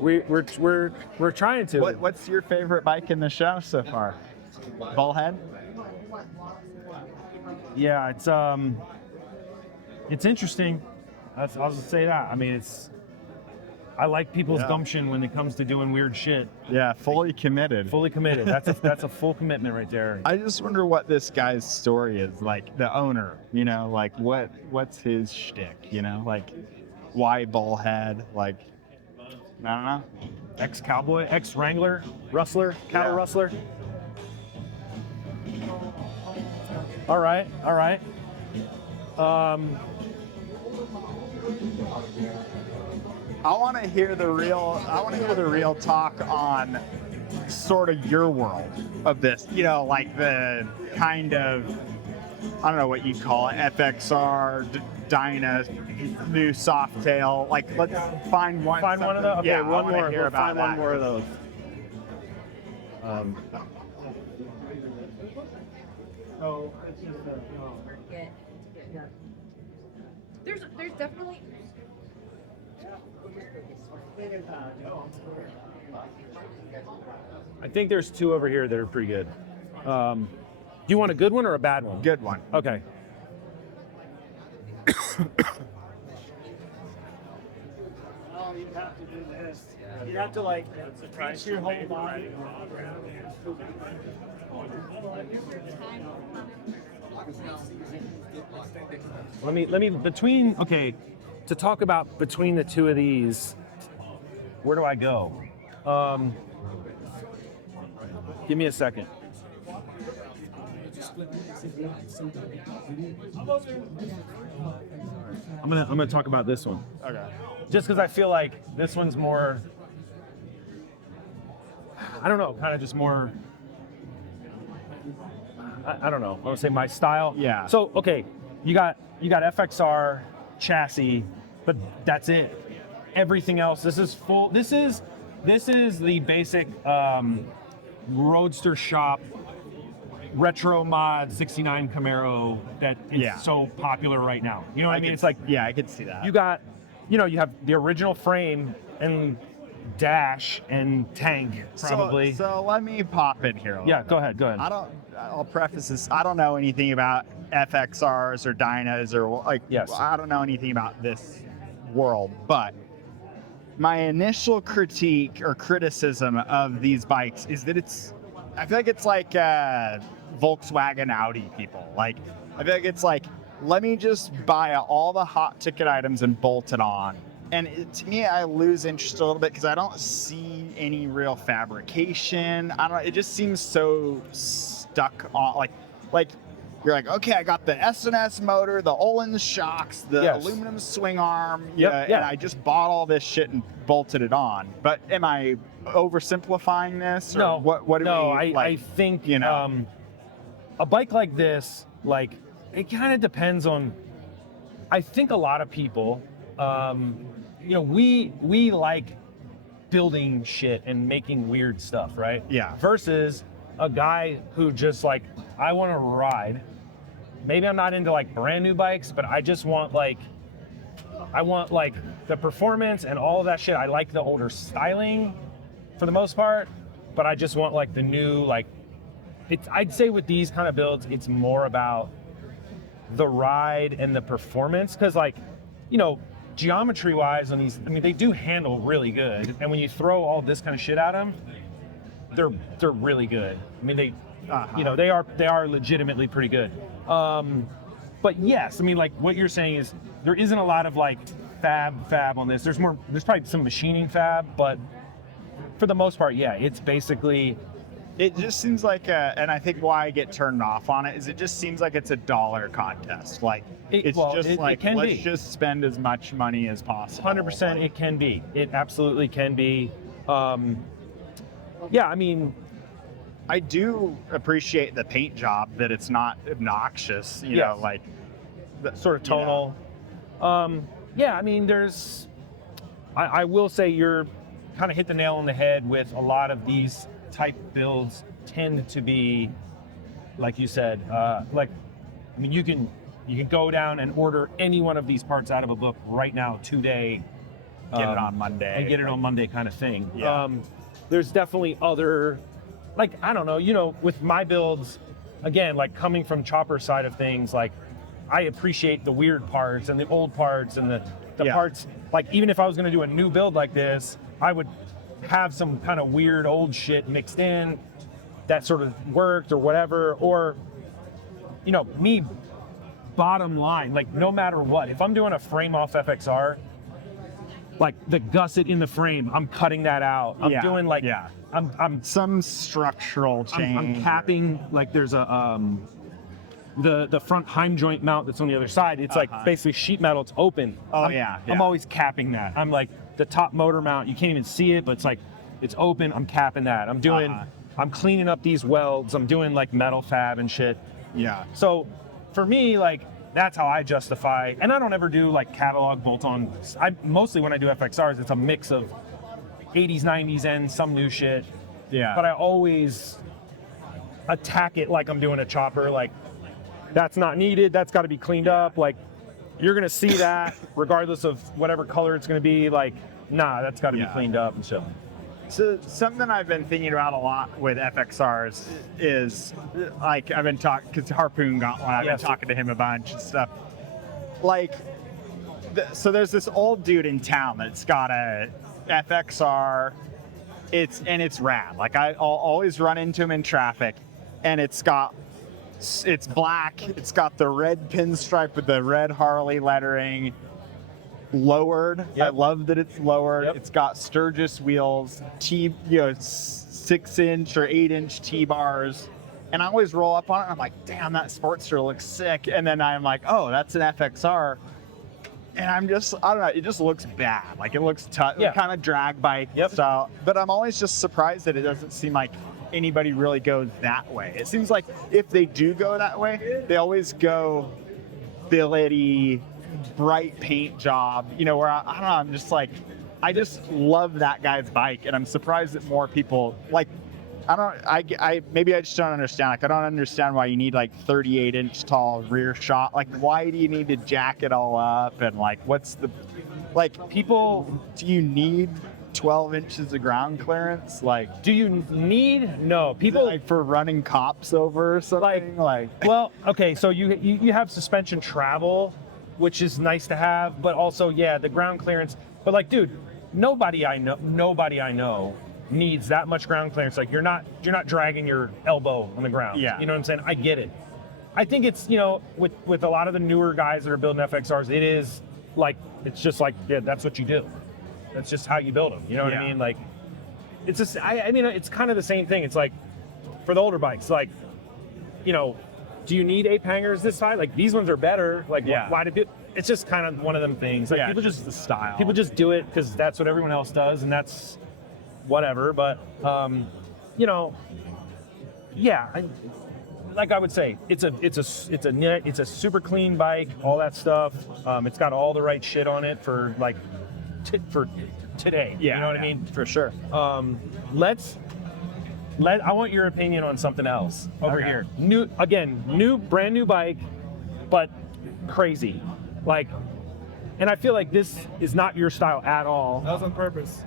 We're trying to. What's your favorite bike in the show so far? Bullhead? Yeah, it's interesting. I'll just say that. I mean, I like people's gumption when it comes to doing weird shit. Yeah, fully committed. Fully committed. That's a full commitment right there. I just wonder what this guy's story is, like the owner, you know, like what's his shtick, you know, like why Bullhead, like, I don't know. Ex-cowboy, ex-wrangler, rustler, cattle rustler. All right. I want to hear the real talk on sort of your world of this, you know, like the kind of, I don't know what you call it, FXR, Dyna, new Softail. Like, let's find one. Find one of those. Okay, Yeah, one more. Hear We'll about find that. one more of those. There's definitely. I think there's two over here that are pretty good. Do you want a good one or a bad one? Good one. Okay. You have to do this. You have to like press your whole body. Let me to talk about between the two of these, where do I go? Give me a second. I'm gonna talk about this one. Okay. Just because I feel like this one's more, I don't know, kind of just more, I don't know, I want to say my style. Yeah. So, okay, you got FXR chassis, but that's it. Everything else, this is full, this is the basic Roadster shop retro mod 69 Camaro that is so popular right now. You know what I mean? It's like, yeah, I could see that. you got, you have the original frame and dash and tank probably. So let me pop in here. Yeah, go ahead. I'll preface this. I don't know anything about FXRs or Dynas or like. Yes. I don't know anything about this world, but my initial critique or criticism of these bikes is that I feel like it's like Volkswagen Audi people. Like, I feel like it's like, let me just buy all the hot ticket items and bolt it on. And to me, I lose interest a little bit because I don't see any real fabrication. It just seems so stuck on, like you're like, okay, I got the S&S motor, the Olin shocks, the aluminum swing arm, and I just bought all this shit and bolted it on. But am I oversimplifying this? Or No. What do no, we, I think, a bike like this, like, it kind of depends on, I think a lot of people, we like building shit and making weird stuff, right? Yeah. Versus a guy who just like, I want to ride. Maybe I'm not into like brand new bikes, but I just want I want the performance and all of that shit. I like the older styling for the most part, but I just want the new, I'd say with these kind of builds, it's more about the ride and the performance, because like, you know, geometry wise on these, I mean, they do handle really good, and when you throw all this kind of shit at them, they're really good. I mean, they you know, they are legitimately pretty good. But yes, I mean, like what you're saying is there isn't a lot of like fab on this. There's probably some machining fab, but for the most part, yeah, it's basically. It just seems like, and I think why I get turned off on it is it just seems like it's a dollar contest. Like It can let's be. just spend as much money as possible. 100%, it can be. It absolutely can be. Yeah, I mean, I do appreciate the paint job, that it's not obnoxious. You know, like sort of tonal. Yeah, I mean, I will say you're kind of hit the nail on the head with a lot of these type builds tend to be, like you said, like, I mean, you can go down and order any one of these parts out of a book right now today. Get it on Monday. And get it on Monday kind of thing. Yeah. There's definitely other, like, I don't know, you know, with my builds, again, like coming from chopper side of things, like I appreciate the weird parts and the old parts and the parts, like even if I was gonna do a new build like this, I would have some kind of weird old shit mixed in that sort of worked or whatever, or, you know, me, bottom line, like no matter what, if I'm doing a frame off FXR, like the gusset in the frame, I'm cutting that out. I'm doing like, I'm some structural change. I'm capping, like there's a, the front heim joint mount that's on the other side, it's like basically sheet metal, it's open. I'm always capping that. I'm like, the top motor mount, you can't even see it, but it's like, it's open, I'm capping that. I'm doing, I'm cleaning up these welds, I'm doing like metal fab and shit. Yeah. So for me, like, that's how I justify, and I don't ever do like catalog bolt-on. Mostly when I do FXRs, it's a mix of 80s, 90s, and some new shit. Yeah. But I always attack it like I'm doing a chopper, like, that's not needed, that's gotta be cleaned up, like, you're gonna see that regardless of whatever color it's gonna be, like, nah, that's gotta be cleaned up and shit. So something I've been thinking about a lot with FXRs is, like, I've been talking, because Harpoon got one, I've been talking to him a bunch and stuff. Like, so there's this old dude in town that's got a FXR, it's rad. Like, I'll always run into him in traffic, and it's black, it's got the red pinstripe with the red Harley lettering, lowered. I love that it's lowered. It's got Sturgis wheels, 6-inch or 8-inch T-bars, and I always roll up on it and I'm like, damn, that Sportster looks sick. And then I'm like, oh, that's an FXR. And I don't know, it just looks bad. Like, it looks kind of drag bike style. But I'm always just surprised that it doesn't seem like anybody really goes that way. It seems like if they do go that way, they always go billet-y, bright paint job, you know, where I don't know, I'm just like, I just love that guy's bike, and I'm surprised that more people, like, maybe I just don't understand. Like, I don't understand why you need like 38-inch tall rear shot. Like, why do you need to jack it all up? And like, do you need 12 inches of ground clearance? Like, do you need, no, people, like for running cops over or something? Like well, okay, so you have suspension travel, which is nice to have, but also, the ground clearance. But like, dude, nobody I know needs that much ground clearance. Like, you're not dragging your elbow on the ground. Yeah. You know what I'm saying? I get it. I think it's, you know, with a lot of the newer guys that are building FXRs, it is like, it's just like, that's what you do. That's just how you build them. You know what I mean? Like, it's just, I mean, it's kind of the same thing. It's like, for the older bikes, like, you know, do you need ape hangers this high? Like, these ones are better. Like, why do people? It's just kind of one of them things. Like, people just the style. People just do it because that's what everyone else does, and that's whatever. But you know, like I would say, it's a super clean bike. All that stuff. It's got all the right shit on it for like for today. You know what I mean? For sure. I want your opinion on something else over here. Brand new bike, but crazy. Like, and I feel like this is not your style at all. That was on purpose.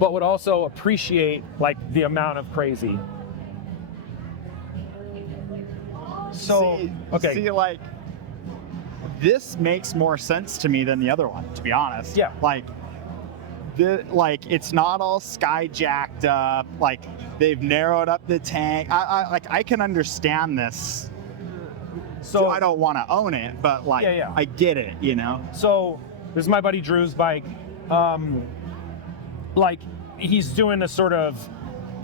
But would also appreciate like the amount of crazy. So okay. See, like, this makes more sense to me than the other one, to be honest. Yeah. Like, it's not all sky jacked up. Like, they've narrowed up the tank. I can understand this. So I don't want to own it, but like, Yeah. I get it, you know? So this is my buddy Drew's bike. Like, he's doing a sort of,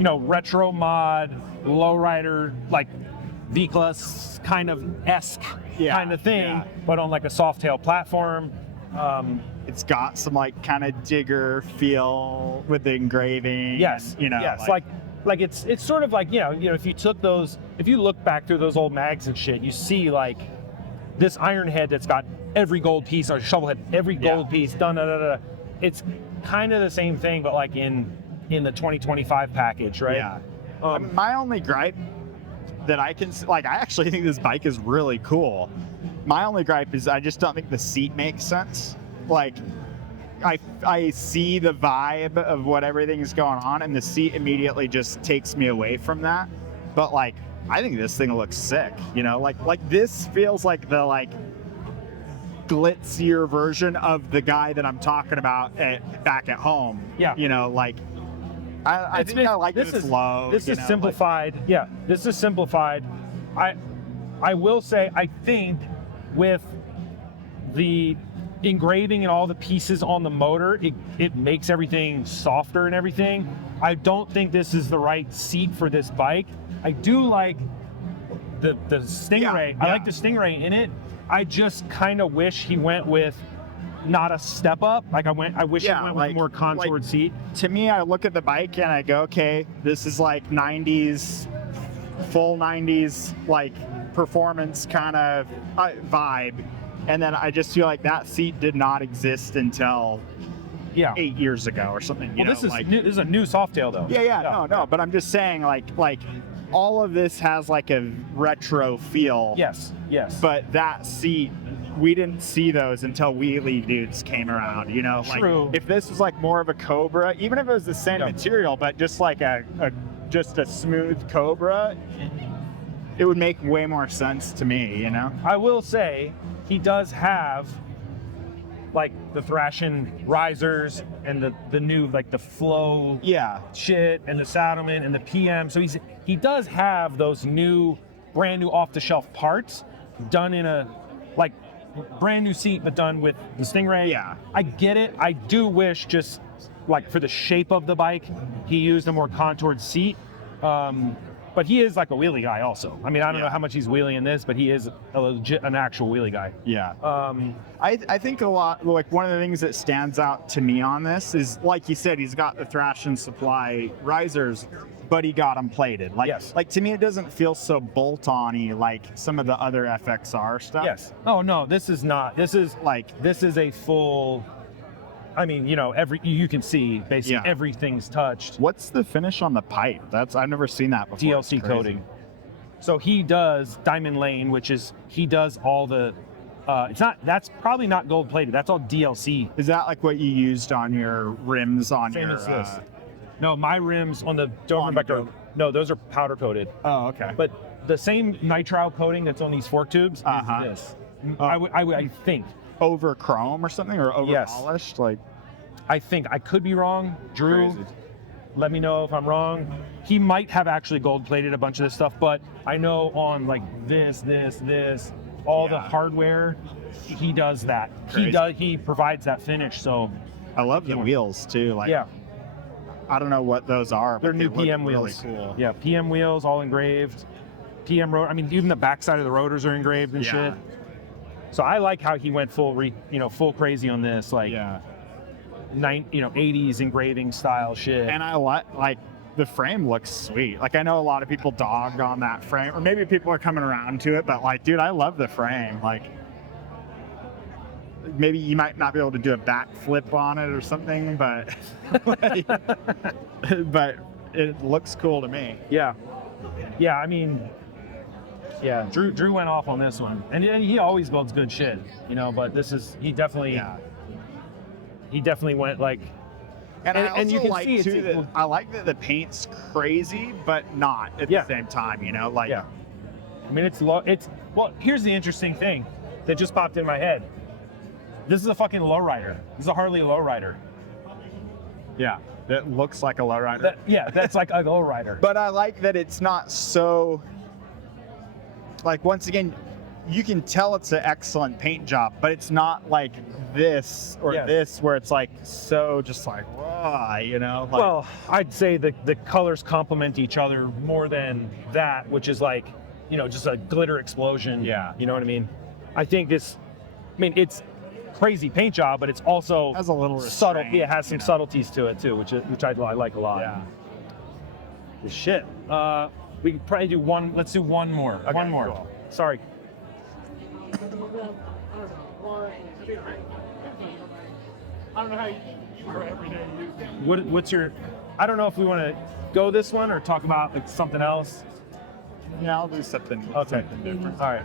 retro mod, lowrider, like V-Class kind of esque kind of thing, yeah. but on like a softail platform. It's got some like kind of digger feel with the engraving. Yes, yes, like it's sort of like if you look back through those old mags and shit, you see like this iron head that's got every gold piece, or shovel head, every gold piece, It's kind of the same thing, but like in the 2025 package, right? Yeah. My only gripe that I actually think this bike is really cool. My only gripe is I just don't think the seat makes sense. Like, I see the vibe of what everything's going on, and the seat immediately just takes me away from that. But like, I think this thing looks sick. Like this feels like the like glitzier version of the guy that I'm talking about back at home. Yeah. I think I like this low. This is simplified. This is simplified. I will say, I think with the engraving and all the pieces on the motor, it makes everything softer and everything. I don't think this is the right seat for this bike. I do like the Stingray. Yeah. I like the Stingray in it. I just kind of wish he went with not a step up. Like I wish he went with a more contoured seat. To me, I look at the bike and I go, okay, this is like 90s, full 90s, like performance kind of vibe. And then I just feel like that seat did not exist until 8 years ago or something. This is a new Softail though. Yeah. No. But I'm just saying, like all of this has like a retro feel. Yes. But that seat, we didn't see those until wheelie dudes came around. True. Like if this was like more of a Cobra, even if it was the same material, but just like a smooth Cobra, it would make way more sense to me. I will say, he does have like the Thrashin risers and the new like the flow shit and the Saddleman and the PM. So he does have those brand new off the shelf parts done in a like brand new seat, but done with the Stingray. Yeah. I get it. I do wish just like for the shape of the bike, he used a more contoured seat. But he is like a wheelie guy also. I mean, I don't know how much he's wheeling in this, but he is an actual wheelie guy. Yeah. I think a lot, like one of the things that stands out to me on this is, like you said, he's got the Thrash and Supply risers, but he got them plated. Like to me, it doesn't feel so bolt-on-y like some of the other FXR stuff. Yes. Oh no, this is not. This is a full. I mean, you can see basically everything's touched. What's the finish on the pipe? I've never seen that before. DLC coating. So he does Diamond Lane, which is he does all the. That's probably not gold plated. That's all DLC. Is that like what you used on your rims on Same your? as this. No, my rims on the Dover Vector. No, those are powder coated. Oh, okay. But the same nitrile coating that's on these fork tubes is this. I think. Over chrome or something, or over polished? Like, I think. I could be wrong. Drew, let me know if I'm wrong. He might have actually gold plated a bunch of this stuff, but I know on like this, all the hardware, he does that. Crazy. He provides that finish. So I love the wheels too. Like, I don't know what those are. They're but new they PM look wheels. Really cool. Yeah, PM wheels, all engraved. PM rotor. I mean, even the backside of the rotors are engraved and shit. So I like how he went full crazy on this, like 80s engraving style shit. And I like the frame looks sweet. Like I know a lot of people dogged on that frame, or maybe people are coming around to it, but like, dude, I love the frame. Like, maybe you might not be able to do a backflip on it or something, but but it looks cool to me. Yeah. I mean, Drew went off on this one, and he always builds good shit, but he definitely went like. And you can like see too that I like that the paint's crazy, but not at the same time. I mean, it's low. Well, here's the interesting thing that just popped in my head. This is a fucking lowrider. This is a Harley lowrider. Yeah, that looks like a lowrider. That's like a lowrider. But I like that it's not so, like, once again, you can tell it's an excellent paint job, but it's not like this or this where it's like so just like, whoa, you know? Like, Well, I'd say the colors complement each other more than that, which is like, you know, just a glitter explosion. Yeah. You know what I mean? I think it's crazy paint job, but it's also has a little subtle. restraint, Yeah, it has some you know? subtleties to it too, which I like a lot. yeah. Shit. We could probably do one. Let's do one more. Okay, one more. cool. Sorry. I don't know how you for everyday use. What's your? I don't know if we want to go this one or talk about like something else. Yeah, I'll do something. Okay. Something different. All right.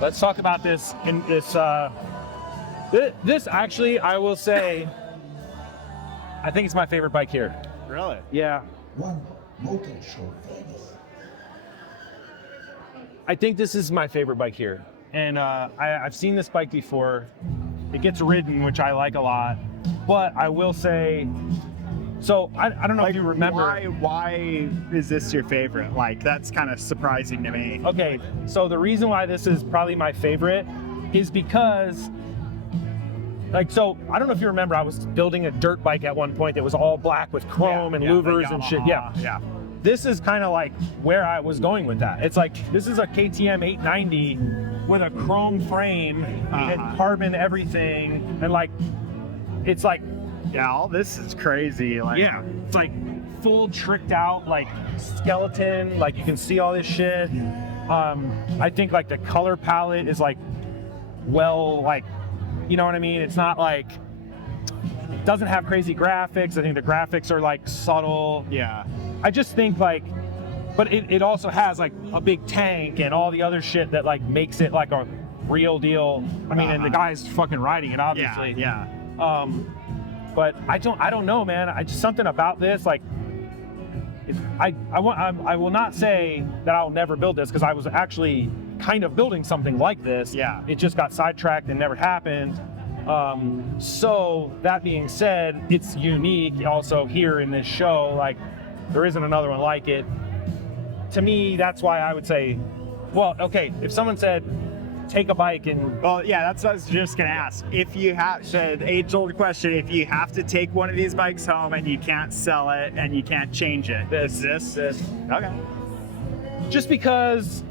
Let's talk about this. In this, this actually, I will say, I think it's my favorite bike here. Really? Yeah. One Moto Show famous. I think this is my favorite bike here. And I've seen this bike before. It gets ridden, which I like a lot. But I will say, so I don't know if you remember. Why is this your favorite? Like, that's kind of surprising to me. Okay, so the reason why this is probably my favorite is because, like, so I don't know if you remember, I was building a dirt bike at one point that was all black with chrome and louvers and shit. Yeah. This is kind of like where I was going with that. It's like, this is a KTM 890 with a chrome frame and carbon everything. And like, it's like, Yeah, all this is crazy. Like, yeah, it's like full tricked out, like skeleton, like you can see all this shit. I think like the color palette is like, well, like, you know what I mean? It's not like, it doesn't have crazy graphics. I think the graphics are like subtle. Yeah. I just think like, but it also has like a big tank and all the other shit that like makes it like a real deal. I mean, and the guy's fucking riding it, obviously. Yeah. But I don't know, man. I just something about this, like, I will not say that I'll never build this because I was actually kind of building something like this. Yeah. It just got sidetracked and never happened. So that being said, it's unique also here in this show. Like, there isn't another one like it. To me, that's why I would say, well, okay, if someone said, take a bike and Well, yeah, that's what I was just gonna ask. If you have the age-old question, if you have to take one of these bikes home and you can't sell it and you can't change it, this. Okay. just because,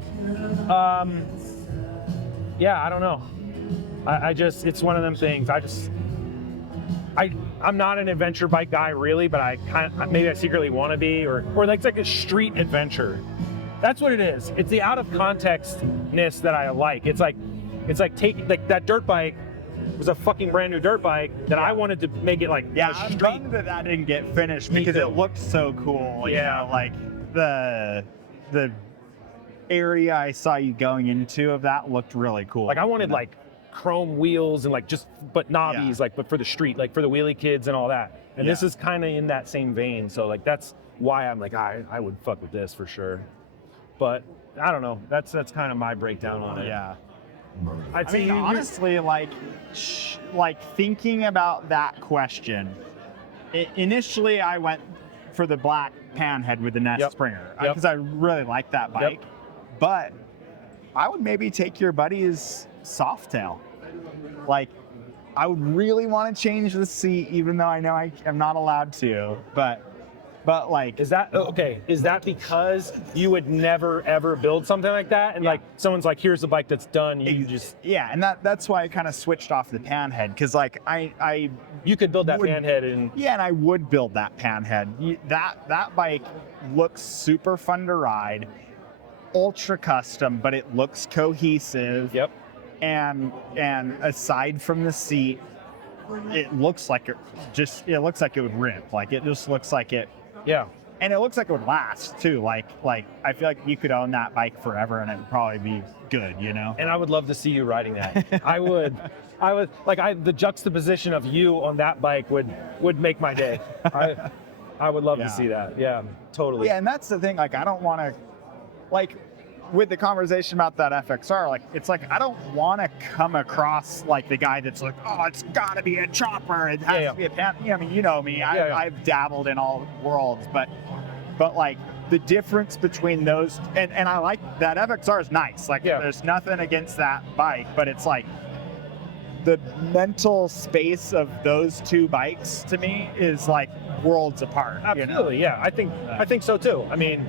yeah, I don't know. I just, it's one of them things. I'm not an adventure bike guy really, but I maybe I secretly want to be, or like it's like a street adventure. That's what it is. It's the out of context-ness that I like. It's like take like that dirt bike was a fucking brand new dirt bike that I wanted to make it like Yeah, a I'm street. bummed that didn't get finished Me because too. it looked so cool. You Yeah. know, like the area I saw you going into of that looked really cool. Like I wanted like chrome wheels and like just but knobbies, Yeah. like but for the street, like for the wheelie kids and all that. And this Yeah. is kind of in that same vein. So like that's why I'm like I would fuck with this for sure. But I don't know. That's kind of my breakdown on it. Yeah. I'd I say mean, you- honestly, like thinking about that question, initially I went for the black panhead with the Nest Yep. Springer Yep. because I really like that bike. But I would maybe take your buddy's Softail. Like, I would really want to change the seat, even though I know I am not allowed to. But like, Is that okay? Is that because you would never ever build something like that, and Yeah. like someone's like, "Here's a bike that's done." You just yeah, and that's why I kind of switched off the panhead because like I you could build that would- panhead and yeah, and I would build that panhead. That bike looks super fun to ride, ultra custom, but it looks cohesive. yep. And aside from the seat, it looks like it looks like it would rip. Like it just looks like it. Yeah. and it looks like it would last too. Like I feel like you could own that bike forever and it would probably be good, you know? And I would love to see you riding that. I would the juxtaposition of you on that bike would make my day. I would love to see that. Yeah, totally. Yeah, and that's the thing. Like, I don't want to, like, with the conversation about that FXR, like, it's like I don't want to come across like the guy that's like, oh, it's got to be a chopper. It has to be a pan. I mean, you know me. I've dabbled in all worlds, but like the difference between those, and I like that FXR is nice. Like, there's nothing against that bike, but it's like the mental space of those two bikes to me is like worlds apart. Absolutely, yeah. I think so too. I mean,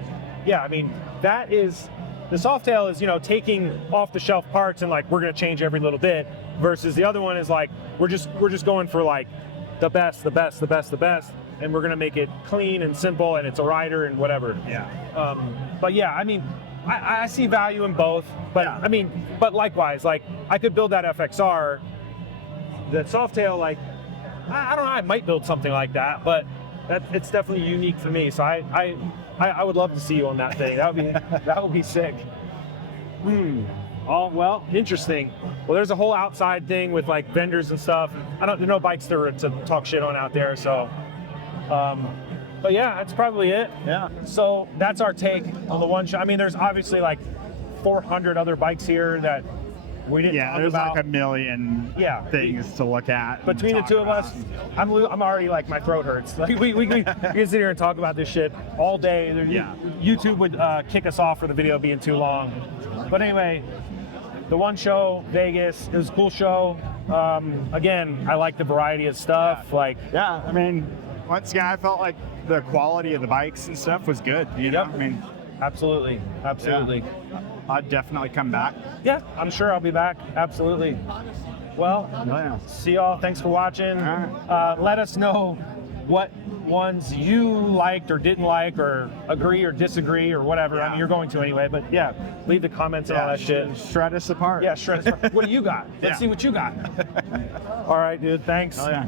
that is the Softail is, taking off the shelf parts and like we're gonna change every little bit, versus the other one is like we're just going for like the best, and we're gonna make it clean and simple, and it's a rider and whatever. Yeah. But yeah, I mean, I see value in both. But I mean, but likewise, like I could build that FXR. That Softail, like, I don't know, I might build something like that, but it's definitely unique for me. So I would love to see you on that thing. That would be sick. Oh, well, interesting. Well, there's a whole outside thing with like vendors and stuff. There are no bikes to talk shit on out there. So, but yeah, that's probably it. Yeah. So that's our take on the One Show. I mean, there's obviously like 400 other bikes here that we didn't talk there's about. like a million things to look at. Between the two of us, I'm already like, my throat hurts. Like we can sit here and talk about this shit all day. YouTube would kick us off for the video being too long. But anyway, the One Show, Vegas, it was a cool show. Again, I like the variety of stuff. I mean, once again, I felt like the quality of the bikes and stuff was good. You know, I mean, absolutely. Yeah. I'd definitely come back. Yeah, I'm sure I'll be back. Absolutely. Well, see y'all. Thanks for watching. Let us know what ones you liked or didn't like, or agree or disagree or whatever. I mean, you're going to anyway, but leave the comments and all that shit. Shred us apart. Yeah, shred us apart. What do you got? Let's see what you got. All right, dude. Thanks. Oh, yeah.